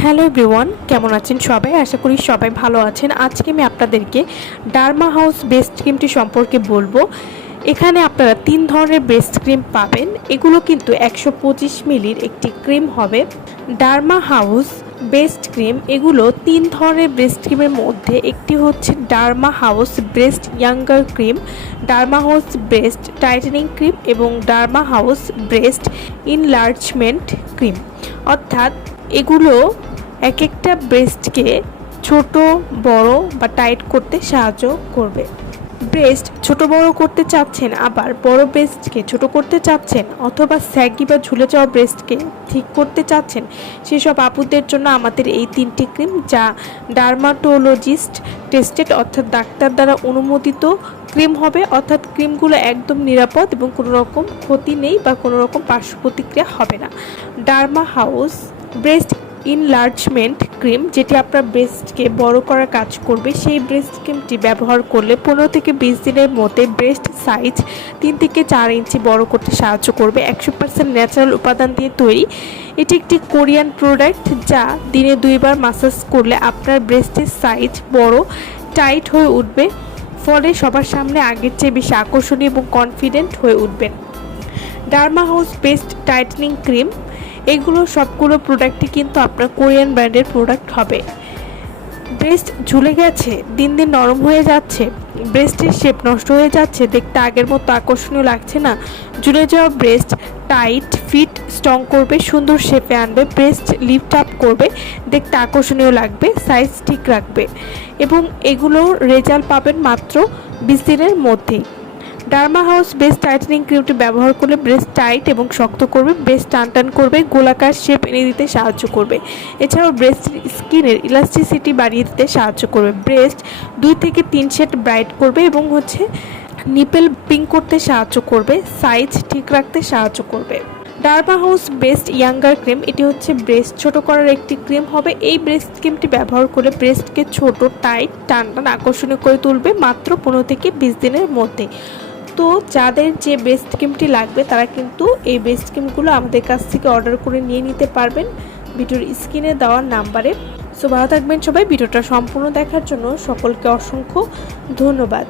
Hello everyone, কেমন আছেন সবাই? আশা করি সবাই ভালো আছেন। আজকে আমি আপনাদেরকে ডার্মা হাউস বেস্ট ক্রিমটি সম্পর্কে বলব। এখানে আপনারা তিন ধরনের বেস্ট ক্রিম পাবেন। এগুলো কিন্তু একশো পঁচিশ মিলির একটি ক্রিম হবে। ডার্মা হাউস বেস্ট ক্রিম, এগুলো তিন ধরনের ব্রেস্ট ক্রিমের মধ্যে একটি হচ্ছে derma house breast younger cream, derma house breast tightening cream এবং derma house breast enlargement cream. অর্থাৎ এগুলো এক একটা ব্রেস্টকে ছোট, বড় বা টাইট করতে সাহায্য করবে। ব্রেস্ট ছোট, বড় করতে চাচ্ছেন, আবার বড় ব্রেস্টকে ছোট করতে চাচ্ছেন অথবা স্যাগি বা ঝুলে যাওয়া ব্রেস্টকে ঠিক করতে চাচ্ছেন, সেসব আপুদের জন্য আমাদের এই তিনটি ক্রিম যা ডার্মাটোলজিস্ট টেস্টেড অর্থাৎ ডাক্তার দ্বারা অনুমোদিত ক্রিম হবে। অর্থাৎ ক্রিমগুলো একদম নিরাপদ এবং কোনো রকম ক্ষতি নেই বা কোনো রকম পার্শ্ব প্রতিক্রিয়া হবে না। Derma house breast enlargement cream যেটি আপনার ব্রেস্টকে বড় করার কাজ করবে, সেই ব্রেস্ট ক্রিমটি ব্যবহার করলে পনেরো থেকে বিশ দিনের মধ্যে ব্রেস্ট সাইজ তিন থেকে চার ইঞ্চি বড় করতে সাহায্য করবে। একশো পার্সেন্ট ন্যাচারাল উপাদান দিয়ে তৈরি। এটি একটি কোরিয়ান প্রোডাক্ট যা দিনে দুইবার মাসাজ করলে আপনার ব্রেস্টের সাইজ বড় টাইট হয়ে উঠবে। ফলে সবার সামনে আগের চেয়ে বেশি আকর্ষণীয় এবং কনফিডেন্ট হয়ে উঠবেন। Derma house best tightening cream এগুলো সবগুলো প্রোডাক্টই কিন্তু আপনার কোরিয়ান ব্র্যান্ডের প্রোডাক্ট হবে। ব্রেস্ট ঝুলে গেছে, দিন দিন নরম হয়ে যাচ্ছে ব্রেস্টের শেপ নষ্ট হয়ে যাচ্ছে, দেখতে আগের মতো আকর্ষণীয় লাগছে না। ঝুলে যাওয়া ব্রেস্ট টাইট ফিট স্ট্রং করবে, সুন্দর শেপে আনবে ব্রেস্ট লিফট আপ করবে, দেখতে আকর্ষণীয় লাগবে সাইজ ঠিক রাখবে। এবং এগুলোর রেজাল্ট পাবেন মাত্র বিশ দিনের মধ্যেই। ডার্মা হাউস বেস্ট টাইটেনিং ক্রিমটি ব্যবহার করলে ব্রেস্ট টাইট এবং শক্ত করবে ব্রেস্ট টান টান করবে, গোলাকার শেপ এনে দিতে সাহায্য করবে। এছাড়াও ব্রেস্ট স্কিনের ইলাস্টিসিটি বাড়িয়ে দিতে সাহায্য করবে। ব্রেস্ট দুই থেকে তিন সেট ব্রাইট করবে এবং হচ্ছে নিপেল পিঙ্ক করতে সাহায্য করবে সাইজ ঠিক রাখতে সাহায্য করবে। Derma house best younger cream এটি হচ্ছে ব্রেস্ট ছোট করার একটি ক্রিম হবে। এই ব্রেস্ট ক্রিমটি ব্যবহার করে ব্রেস্টকে ছোট টাইট টান টান আকর্ষণীয় করে তুলবে মাত্র পনেরো থেকে বিশ দিনের মধ্যে। তো যাদের যে বেস্ট ক্রিমটি লাগবে, তারা কিন্তু এই বেস্ট ক্রিমগুলো আমাদের কাছ থেকে অর্ডার করে নিয়ে নিতে পারবেন। ভিডিওর স্ক্রিনে দেওয়ার নাম্বারে। সো ভালো থাকবেন সবাই। ভিডিওটা সম্পূর্ণ দেখার জন্য সকলকে অসংখ্য ধন্যবাদ।